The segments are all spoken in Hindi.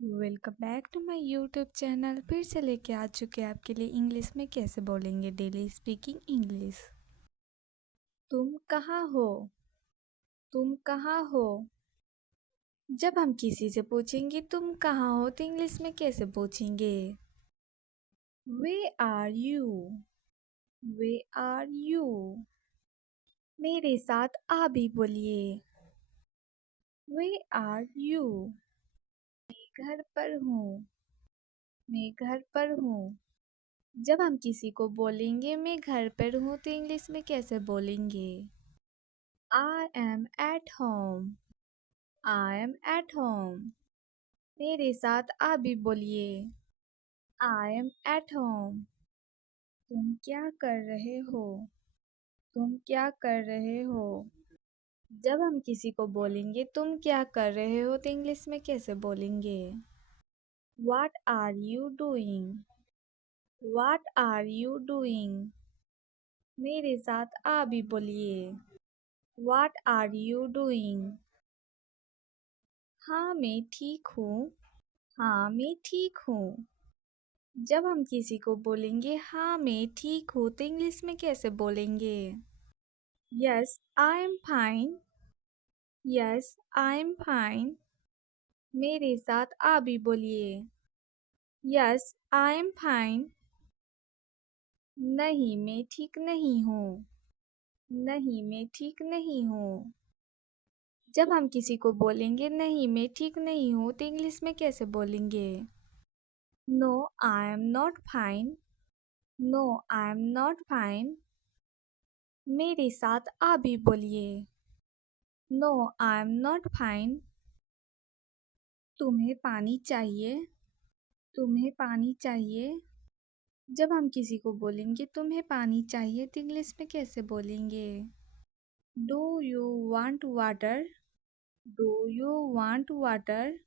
Welcome back to my YouTube channel. फिर से लेके आ चुके हैं आपके लिए इंग्लिश में कैसे बोलेंगे डेली स्पीकिंग इंग्लिश। तुम कहाँ हो? तुम कहाँ हो? जब हम किसी से पूछेंगे तुम कहाँ हो तो इंग्लिश में कैसे पूछेंगे? Where are you? Where are you? मेरे साथ आ भी बोलिए। Where are you? मैं घर पर हूँ। मैं घर पर हूँ। जब हम किसी को बोलेंगे मैं घर पर हूँ तो इंग्लिश में कैसे बोलेंगे? I am at home. I am at home. मेरे साथ आप भी बोलिए। I am at home. तुम क्या कर रहे हो? तुम क्या कर रहे हो? जब हम किसी को बोलेंगे तुम क्या कर रहे हो तो इंग्लिश में कैसे बोलेंगे? What are you doing? What are you doing? मेरे साथ आप भी बोलिए। What are you doing? हाँ मैं ठीक हूँ। हाँ मैं ठीक हूँ। जब हम किसी को बोलेंगे हाँ मैं ठीक हूँ तो इंग्लिश में कैसे बोलेंगे? Yes I am fine. Yes I am fine. मेरे साथ आप भी बोलिए। Yes I am fine. नहीं मैं ठीक नहीं हूँ। नहीं मैं ठीक नहीं हूँ। जब हम किसी को बोलेंगे नहीं मैं ठीक नहीं हूँ तो इंग्लिश में कैसे बोलेंगे? No I am not fine. No I am not fine. मेरे साथ आप भी बोलिए। No I am not fine. तुम्हें पानी चाहिए? तुम्हें पानी चाहिए? जब हम किसी को बोलेंगे तुम्हें पानी चाहिए तो इंग्लिश में कैसे बोलेंगे? Do you want water? Do you want water?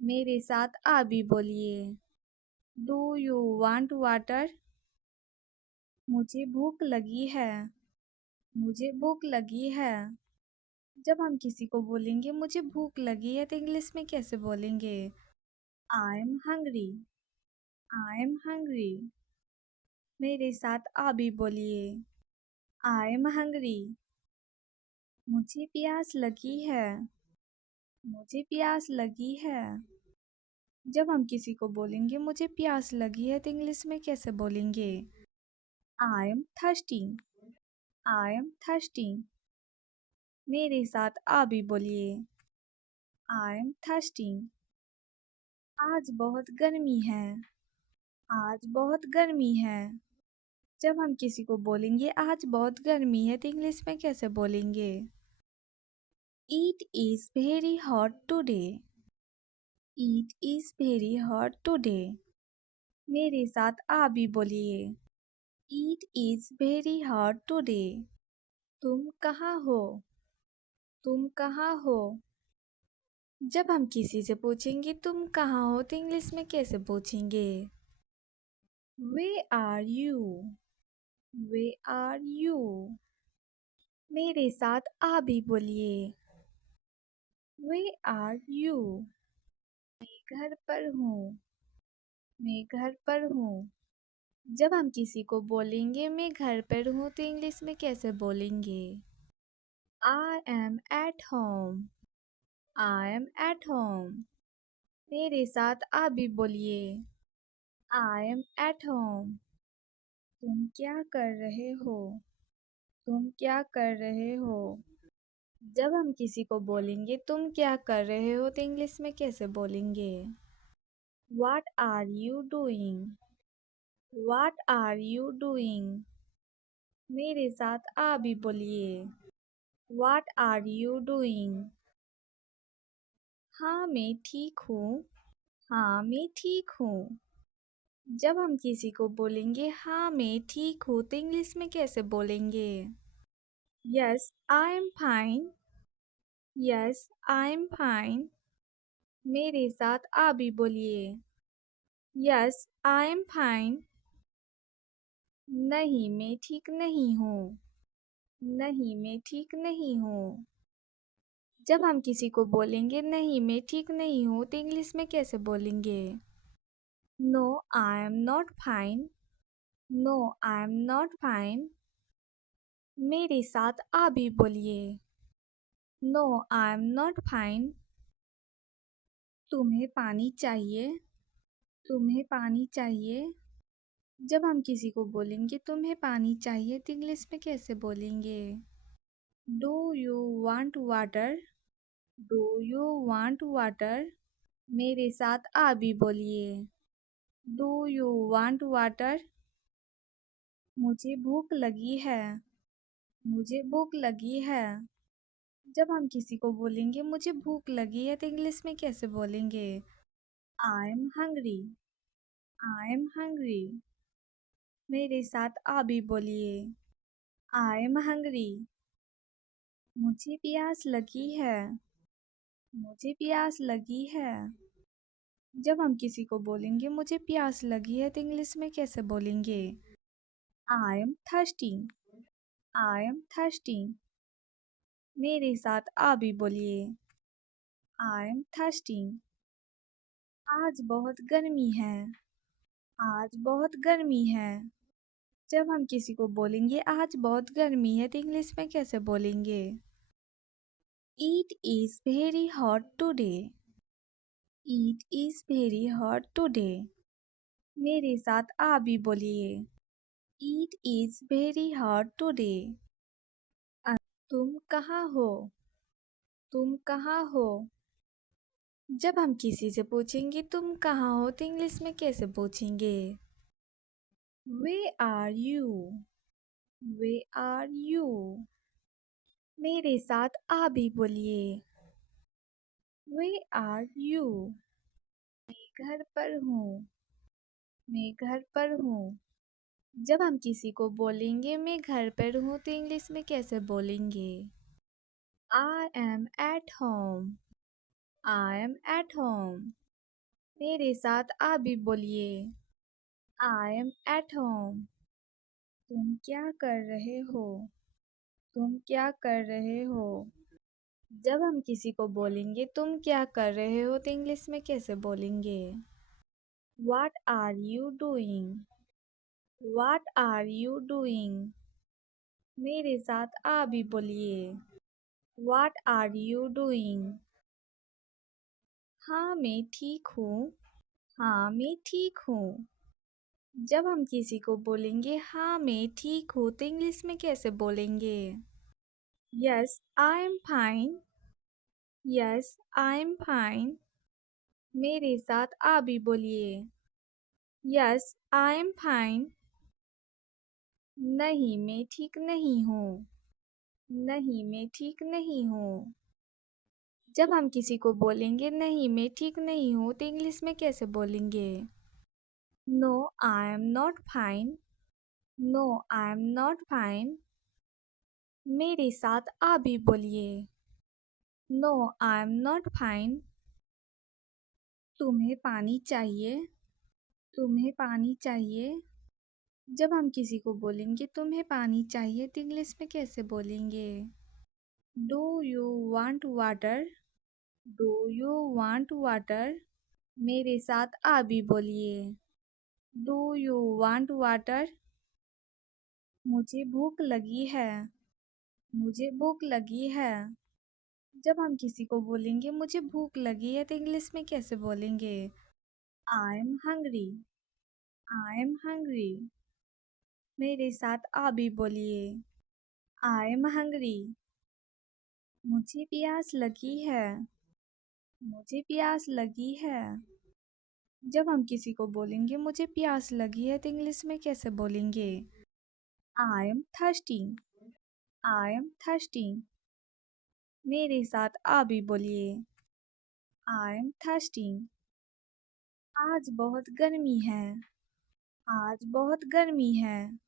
मेरे साथ आप भी बोलिए। Do you want water? मुझे भूख लगी है। मुझे भूख लगी है। जब हम किसी को बोलेंगे मुझे भूख लगी है तो इंग्लिश में कैसे बोलेंगे? I am hungry. I am hungry. मेरे साथ आप भी बोलिए। I am hungry. मुझे प्यास लगी है। मुझे प्यास लगी है। जब हम किसी को बोलेंगे मुझे प्यास लगी है तो इंग्लिश में कैसे बोलेंगे? I am thirsty. I am thirsty. मेरे साथ आप भी बोलिए। I am thirsty. आज बहुत गर्मी है। आज बहुत गर्मी है। जब हम किसी को बोलेंगे आज बहुत गर्मी है तो इंग्लिश में कैसे बोलेंगे? It is very hot today. It is very hot today. मेरे साथ आप भी बोलिए। It is very hot today. तुम कहाँ हो? तुम कहाँ हो? जब हम किसी से पूछेंगे तुम कहाँ हो तो इंग्लिश में कैसे पूछेंगे? Where are you? Where are you? मेरे साथ आप भी बोलिए। Where are you? मैं घर पर हूँ। मैं घर पर हूँ। जब हम किसी को बोलेंगे मैं घर पर हूँ तो इंग्लिश में कैसे बोलेंगे? I am at home. I am at home. मेरे साथ आप भी बोलिए। I am at home. तुम क्या कर रहे हो? तुम क्या कर रहे हो? जब हम किसी को बोलेंगे तुम क्या कर रहे हो तो इंग्लिश में कैसे बोलेंगे? What are you doing? What are you doing? मेरे साथ आप भी बोलिए। What are you doing? हाँ मैं ठीक हूँ। हाँ मैं ठीक हूँ। जब हम किसी को बोलेंगे हाँ मैं ठीक हूँ तो इंग्लिश में कैसे बोलेंगे? Yes I am fine. Yes I am fine. मेरे साथ आप भी बोलिए। Yes I am fine. नहीं मैं ठीक नहीं हूँ। नहीं मैं ठीक नहीं हूँ। जब हम किसी को बोलेंगे नहीं मैं ठीक नहीं हूँ तो इंग्लिश में कैसे बोलेंगे? No I am not fine. No I am not fine. मेरे साथ आप भी बोलिए। No I am not fine. तुम्हें पानी चाहिए? तुम्हें पानी चाहिए? जब हम किसी को बोलेंगे तुम्हें पानी चाहिए तो इंग्लिश में कैसे बोलेंगे? Do you want water? Do you want water? मेरे साथ आप भी बोलिए। Do you want water? मुझे भूख लगी है। मुझे भूख लगी है। जब हम किसी को बोलेंगे मुझे भूख लगी है तो इंग्लिश में कैसे बोलेंगे? I am hungry. I am hungry. मेरे साथ आप भी बोलिए। I am hungry. मुझे प्यास लगी है। मुझे प्यास लगी है। जब हम किसी को बोलेंगे मुझे प्यास लगी है तो इंग्लिश में कैसे बोलेंगे? I am thirsty. I am thirsty. मेरे साथ आप भी बोलिए। I am thirsty. आज बहुत गर्मी है। आज बहुत गर्मी है। जब हम किसी को बोलेंगे आज बहुत गर्मी है तो इंग्लिश में कैसे बोलेंगे? It is very hot today. It is very hot today. मेरे साथ आप भी बोलिए। It is very hot today. तुम कहाँ हो? तुम कहाँ हो? जब हम किसी से पूछेंगे तुम कहाँ हो तो इंग्लिश में कैसे पूछेंगे? Where are you? Where are you? मेरे साथ आप भी बोलिए। Where are you? मैं घर पर हूँ। मैं घर पर हूँ। जब हम किसी को बोलेंगे मैं घर पर हूँ तो इंग्लिश में कैसे बोलेंगे? I am at home. I am at home. मेरे साथ आप भी बोलिए। I am at home. तुम क्या कर रहे हो? तुम क्या कर रहे हो? जब हम किसी को बोलेंगे तुम क्या कर रहे हो तो इंग्लिश में कैसे बोलेंगे? What are you doing? What are you doing? मेरे साथ आप भी बोलिए। What are you doing? हाँ मैं ठीक हूँ। हाँ मैं ठीक हूँ। जब हम किसी को बोलेंगे हाँ मैं ठीक हूँ तो इंग्लिश में कैसे बोलेंगे? Yes, I'm fine. Yes, I'm fine. मेरे साथ आप भी बोलिए। Yes, I'm fine. नहीं मैं ठीक नहीं हूँ। नहीं मैं ठीक नहीं हूँ। जब हम किसी को बोलेंगे नहीं मैं ठीक नहीं हूँ तो इंग्लिश में कैसे बोलेंगे? No I am not fine. No I am not fine. मेरे साथ आप भी बोलिए। No I am not fine. तुम्हें पानी चाहिए? तुम्हें पानी चाहिए? जब हम किसी को बोलेंगे तुम्हें पानी चाहिए तो इंग्लिश में कैसे बोलेंगे? Do you want water? Do you want water? मेरे साथ आप भी बोलिए। Do you want water? मुझे भूख लगी है। मुझे भूख लगी है। जब हम किसी को बोलेंगे मुझे भूख लगी है तो इंग्लिश में कैसे बोलेंगे? I am hungry. I am hungry. मेरे साथ आप भी बोलिए। I am hungry. मुझे प्यास लगी है। मुझे प्यास लगी है। जब हम किसी को बोलेंगे मुझे प्यास लगी है तो इंग्लिश में कैसे बोलेंगे? I am thirsty. I am thirsty. मेरे साथ आप भी बोलिए। I am thirsty. आज बहुत गर्मी है। आज बहुत गर्मी है।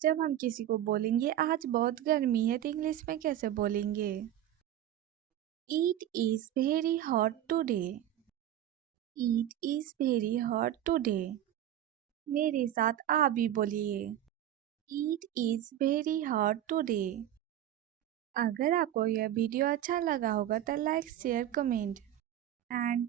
जब हम किसी को बोलेंगे आज बहुत गर्मी है तो इंग्लिश में कैसे बोलेंगे? It is very hot today. It is very hot today. मेरे साथ आप भी बोलिए। It is very hot today. अगर आपको यह वीडियो अच्छा लगा होगा तो लाइक शेयर कमेंट एंड